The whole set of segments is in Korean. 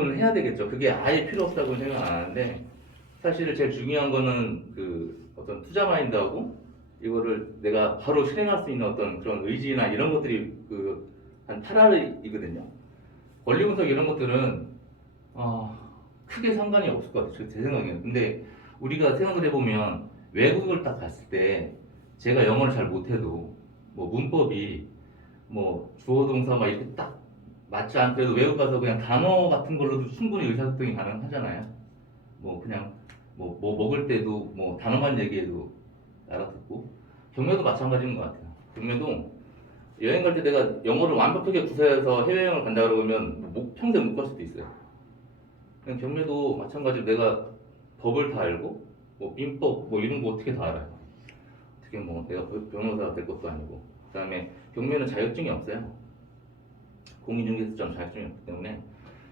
해야 되겠죠. 그게 아예 필요 없다고 생각 안 하는데 사실 제일 중요한 거는 그 어떤 투자 마인드하고 이거를 내가 바로 실행할 수 있는 어떤 그런 의지나 이런 것들이 그 한 8할이거든요. 권리 분석 이런 것들은 크게 상관이 없을 것 같아요. 제 생각에는. 근데 우리가 생각을 해보면 외국을 딱 갔을 때 제가 영어를 잘 못해도 뭐 문법이 뭐 주어 동사 막 이렇게 딱 맞지 않더라도 외국 가서 그냥 단어 같은 걸로도 충분히 의사소통이 가능하잖아요. 뭐 그냥 뭐 먹을 때도 뭐 단어만 얘기해도 알아듣고 경매도 마찬가지인 것 같아요. 경매도 여행 갈 때 내가 영어를 완벽하게 구사해서 해외여행을 간다 그러면 평생 못 갈 수도 있어요. 그냥 경매도 마찬가지로 내가 법을 다 알고 뭐 민법 뭐 이런 거 어떻게 다 알아요. 어떻게 뭐 내가 변호사가 될 것도 아니고 그다음에 경매는 자격증이 없어요. 공인중개사처럼 자격증이 없기 때문에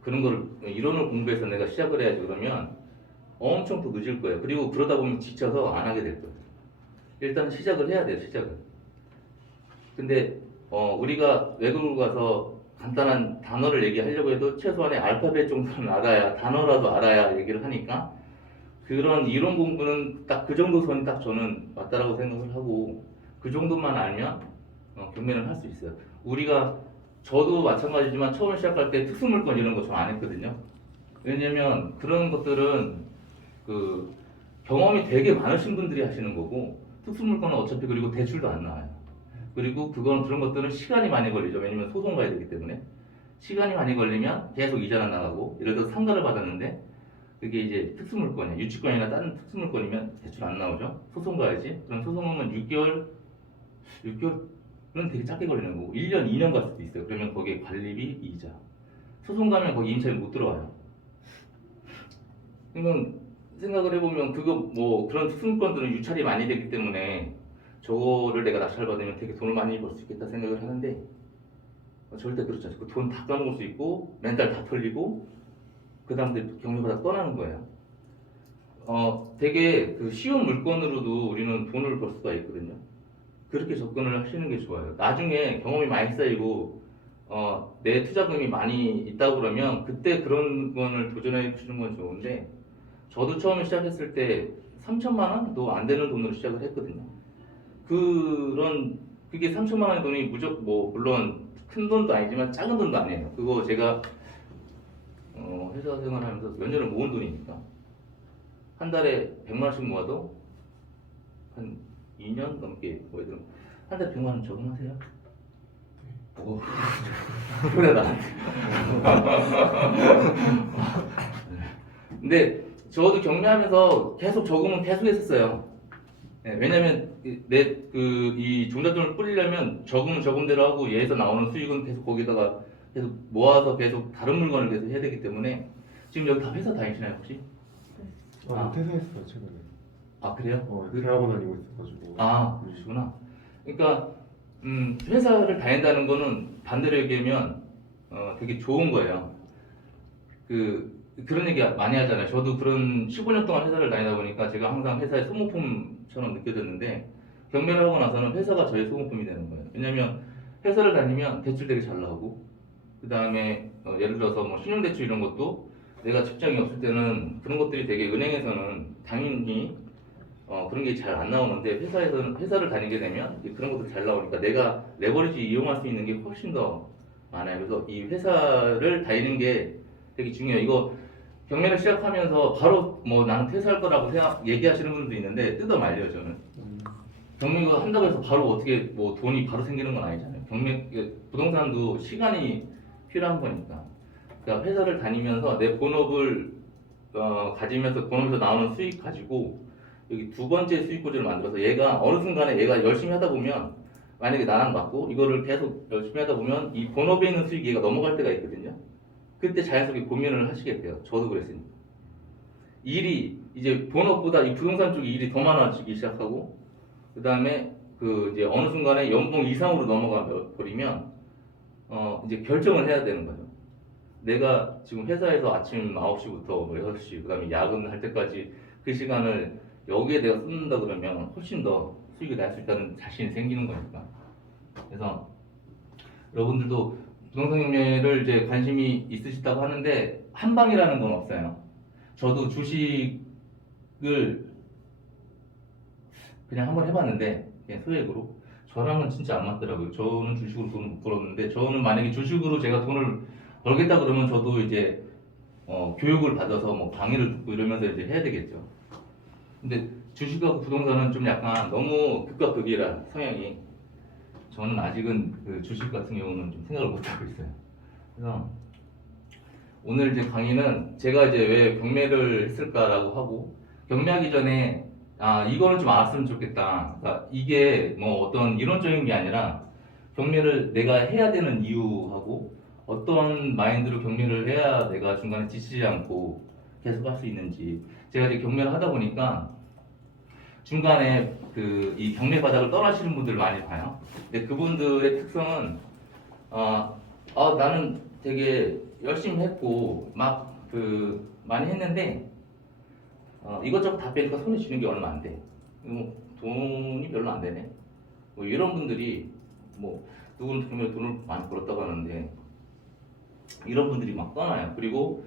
그런 걸 이론을 공부해서 내가 시작을 해야지 그러면 엄청 또 늦을 거예요. 그리고 그러다 보면 지쳐서 안 하게 될 거예요. 일단 시작을 해야 돼요. 시작을. 근데 우리가 외국을 가서 간단한 단어를 얘기하려고 해도 최소한의 알파벳 정도는 알아야 단어라도 알아야 얘기를 하니까 그런 이론 공부는 딱 그 정도 선이 딱 저는 맞다라고 생각을 하고 그 정도만 알면 경매는 할 수 있어요. 우리가 저도 마찬가지지만 처음 시작할 때 특수물건 이런 거 좀 안 했거든요. 왜냐면 그런 것들은 그 경험이 되게 많으신 분들이 하시는 거고 특수물건은 어차피 그리고 대출도 안 나와요. 그리고 그런 것들은 시간이 많이 걸리죠. 왜냐면 소송 가야 되기 때문에 시간이 많이 걸리면 계속 이자가 나가고 예를 들어 상가를 받았는데 그게 이제 특수물건이야. 유치권이나 다른 특수물건이면 대출 안 나오죠. 소송 가야지. 그럼 소송하면 6개월은 되게 짧게 걸리는 거고 1년, 2년 갈 수도 있어요. 그러면 거기에 관리비, 이자. 소송 가면 거기 임차인 못 들어와요. 그러면 생각을 해보면 그거 뭐 그런 특수물건들은 유찰이 많이 되기 때문에 저거를 내가 낙찰받으면 되게 돈을 많이 벌 수 있겠다 생각을 하는데 절대 그렇지 않죠. 그 돈 다 까먹을 수 있고 멘탈 다 털리고 그 다음에 경매받아 떠나는 거예요. 되게 그 쉬운 물건으로도 우리는 돈을 벌 수가 있거든요. 그렇게 접근을 하시는 게 좋아요. 나중에 경험이 많이 쌓이고 내 투자금이 많이 있다고 그러면 그때 그런 거를 도전해 보시는 건 좋은데 저도 처음에 시작했을 때 3천만 원도 안 되는 돈으로 시작을 했거든요. 그게 3천만 원의 돈이 무조건 뭐 물론 큰 돈도 아니지만 작은 돈도 아니에요. 그거 제가 회사 생활하면서 몇 년을 모은 돈이니까 한 달에 100만 원씩 모아도 한 2년 넘게 모여들한 달에 100만 원 적응하세요? 오, 그래 나한테. 근데 저도 경매하면서 계속 적응은 계속 했었어요. 네, 왜냐면 이 종잣돈을 뿌리려면 적금대로 하고 얘에서 나오는 수익은 계속 거기다가 계속 모아서 계속 다른 물건을 계속 해야 되기 때문에 지금 여기 다 회사 다니시나요 혹시? 퇴사했어요 최근에. 그래요? 대학원 다니고 있어가지고. 그러시구나. 그러니까 회사를 다닌다는 거는 반대로 얘기하면 되게 좋은 거예요. 그런 얘기 많이 하잖아요. 저도 그런 15년 동안 회사를 다니다 보니까 제가 항상 회사의 소모품처럼 느껴졌는데 경매를 하고 나서는 회사가 저의 소모품이 되는 거예요. 왜냐면 회사를 다니면 대출 되게 잘 나오고 그 다음에 예를 들어서 뭐 신용대출 이런 것도 내가 직장이 없을 때는 그런 것들이 되게 은행에서는 당연히 그런 게 잘 안 나오는데 회사를 다니게 되면 그런 것도 잘 나오니까 내가 레버리지 이용할 수 있는 게 훨씬 더 많아요. 그래서 이 회사를 다니는 게 되게 중요해요. 이거 경매를 시작하면서 바로 뭐 나는 퇴사할 거라고 얘기하시는 분들도 있는데 뜯어 말려요 저는. 경매 이거 한다고 해서 바로 어떻게 뭐 돈이 바로 생기는 건 아니잖아요. 부동산도 시간이 필요한 거니까. 그러니까 회사를 다니면서 내 본업을 가지면서 본업에서 나오는 수익 가지고 여기 두 번째 수익 구조를 만들어서 얘가 어느 순간에 얘가 열심히 하다 보면 만약에 나랑 맞고 이거를 계속 열심히 하다 보면 이 본업에 있는 수익이 얘가 넘어갈 때가 있거든요. 그때 자연스럽게 고민을 하시게 돼요. 저도 그랬으니까. 일이 이제 본업보다 이 부동산 쪽이 일이 더 많아지기 시작하고 그 다음에 이제 어느 순간에 연봉 이상으로 넘어가 버리면 이제 결정을 해야 되는 거죠. 내가 지금 회사에서 아침 9시부터 뭐 6시 그 다음에 야근할 때까지 그 시간을 여기에 내가 쏟는다 그러면 훨씬 더 수익이 날 수 있다는 자신이 생기는 거니까. 그래서 여러분들도 부동산 경매를 이제 관심이 있으시다고 하는데 한 방이라는 건 없어요. 저도 주식을 그냥 한번 해봤는데 그냥 소액으로 저랑은 진짜 안 맞더라고요. 저는 주식으로 돈을 못 벌었는데 저는 만약에 주식으로 제가 돈을 벌겠다 그러면 저도 이제 교육을 받아서 뭐 강의를 듣고 이러면서 이제 해야 되겠죠. 근데 주식하고 부동산은 좀 약간 너무 극과 극이라 성향이 저는 아직은 그 주식 같은 경우는 좀 생각을 못 하고 있어요. 그래서 오늘 이제 강의는 제가 이제 왜 경매를 했을까라고 하고 경매하기 전에 이거는 좀 알았으면 좋겠다. 그러니까 이게 뭐 어떤 이론적인 게 아니라 경매를 내가 해야 되는 이유하고 어떤 마인드로 경매를 해야 내가 중간에 지치지 않고 계속 할 수 있는지 제가 이제 경매를 하다 보니까 중간에 그 이 경매 바닥을 떠나시는 분들 많이 봐요. 근데 그분들의 특성은 나는 되게 열심히 했고 막 그 많이 했는데 이것저것 다 빼니까 손에 쥐는 게 얼마 안 돼. 돈이 별로 안 되네. 뭐 이런 분들이 뭐 누구는 경매에 돈을 많이 벌었다고 하는데 이런 분들이 막 떠나요. 그리고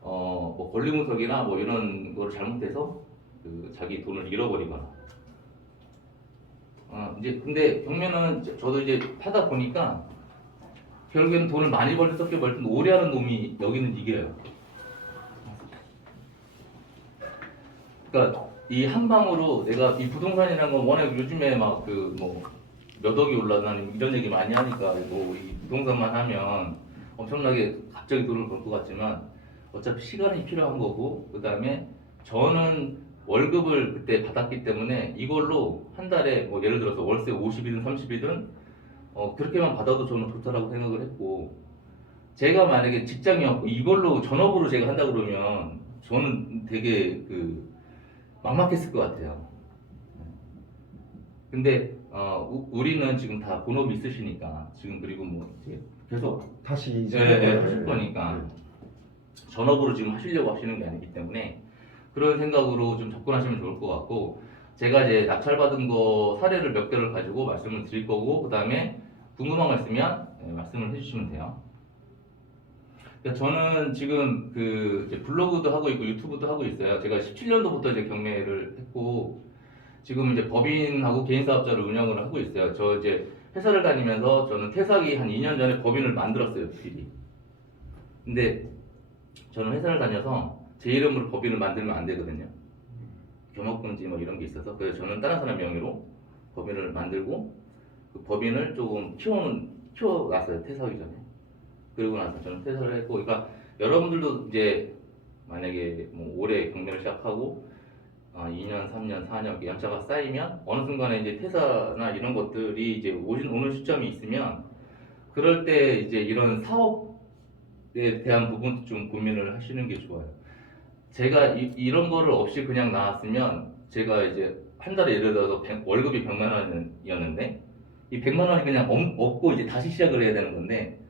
뭐 권리무석이나 뭐 이런 거를 잘못해서 그 자기 돈을 잃어버리거나. 이제 근데 경매는 저도 이제 하다 보니까 결국에는 돈을 많이 벌든 적게 벌든 오래 하는 놈이 여기는 이겨요. 그러니까 이 한 방으로 내가 이 부동산이라는 건 워낙 요즘에 막 그 뭐 몇 억이 올랐다는 이런 얘기 많이 하니까 뭐 이 부동산만 하면 엄청나게 갑자기 돈을 벌 것 같지만 어차피 시간이 필요한 거고 그 다음에 저는 월급을 그때 받았기 때문에 이걸로 한 달에 뭐 예를 들어서 월세 50이든 30이든 그렇게만 받아도 저는 좋다라고 생각을 했고 제가 만약에 직장이었고 이걸로 전업으로 제가 한다 그러면 저는 되게 그 막막했을 것 같아요. 근데 우리는 지금 다 본업이 있으시니까 지금 그리고 뭐 이제 계속 다시 이제 하실 거니까 전업으로 지금 하시려고 하시는 게 아니기 때문에 그런 생각으로 좀 접근하시면 좋을 것 같고 제가 이제 낙찰받은 거 사례를 몇 개를 가지고 말씀을 드릴 거고 그 다음에 궁금한 거 있으면 말씀을 해주시면 돼요. 그러니까 저는 지금 그 이제 블로그도 하고 있고 유튜브도 하고 있어요. 제가 17년도부터 이제 경매를 했고 지금 이제 법인하고 개인 사업자를 운영을 하고 있어요. 저 이제 회사를 다니면서 저는 퇴사하기 한 2년 전에 법인을 만들었어요, 미리. 근데 저는 회사를 다녀서 제 이름으로 법인을 만들면 안 되거든요. 겸업금지 뭐 이런 게 있어서 그래서 저는 다른 사람 명의로 법인을 만들고 그 법인을 조금 키워놨어요, 퇴사하기 전에. 그리고 나서 저는 퇴사를 했고, 그러니까 여러분들도 이제 만약에 뭐 올해 경매를 시작하고 2년, 3년, 4년 연차가 쌓이면 어느 순간에 이제 퇴사나 이런 것들이 이제 오는 시점이 있으면 그럴 때 이제 이런 사업에 대한 부분도 좀 고민을 하시는 게 좋아요. 제가 이런 거를 없이 그냥 나왔으면 제가 이제 한 달에 예를 들어서 월급이 100만 원이었는데 이 100만 원이 그냥 없고 이제 다시 시작을 해야 되는 건데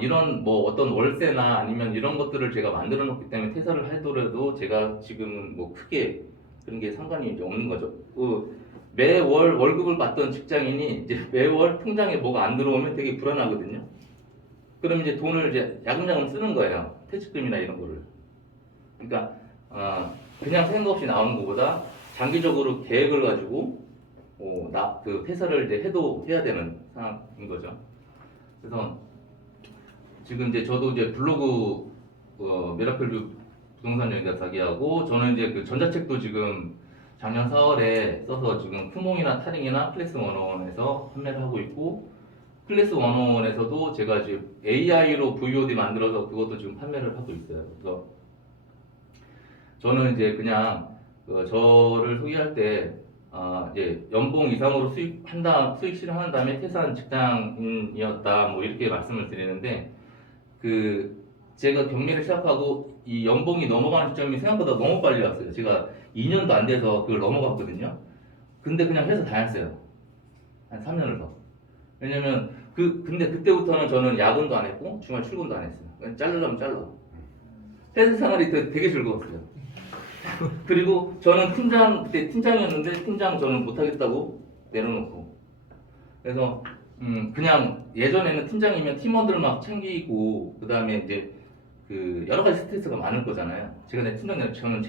이런 뭐 어떤 월세나 아니면 이런 것들을 제가 만들어 놓기 때문에 퇴사를 하더라도 제가 지금은 뭐 크게 그런 게 상관이 이제 없는 거죠. 매월 월급을 받던 직장인이 이제 매월 통장에 뭐가 안 들어오면 되게 불안하거든요. 그럼 이제 돈을 이제 야금야금 쓰는 거예요. 퇴직금이나 이런 거를. 그러니까 그냥 생각 없이 나오는 것보다 장기적으로 계획을 가지고 그 퇴사를 이제 해야 되는 상황인 거죠. 그래서 지금 이제 저도 이제 블로그 미라클뷰 부동산 여행자 사기하고 저는 이제 그 전자책도 지금 작년 4월에 써서 지금 쿠몽이나 타링이나 클래스 101에서 판매를 하고 있고 클래스 101에서도 제가 지금 AI로 VOD 만들어서 그것도 지금 판매를 하고 있어요. 그래서 저는 이제 그냥 저를 소개할 때 이제 연봉 이상으로 수익 실현한 다음에 퇴사한 직장인이었다 뭐 이렇게 말씀을 드리는데 제가 경매를 시작하고 이 연봉이 넘어가는 시점이 생각보다 너무 빨리 왔어요. 제가 2년도 안 돼서 그걸 넘어갔거든요. 근데 그냥 회사 다녔어요. 한 3년을 더. 왜냐면 근데 그때부터는 저는 야근도 안 했고 주말 출근도 안 했어요. 그냥 자르려면 잘라. 회사 생활이 되게 즐거웠어요. 그리고 저는 그때 팀장이었는데 팀장 저는 못하겠다고 내려놓고 그래서 그냥 예전에는 팀장이면 팀원들 막 챙기고 그 다음에 이제 그 여러 가지 스트레스가 많을 거잖아요. 제가 내 팀장님 저는 제일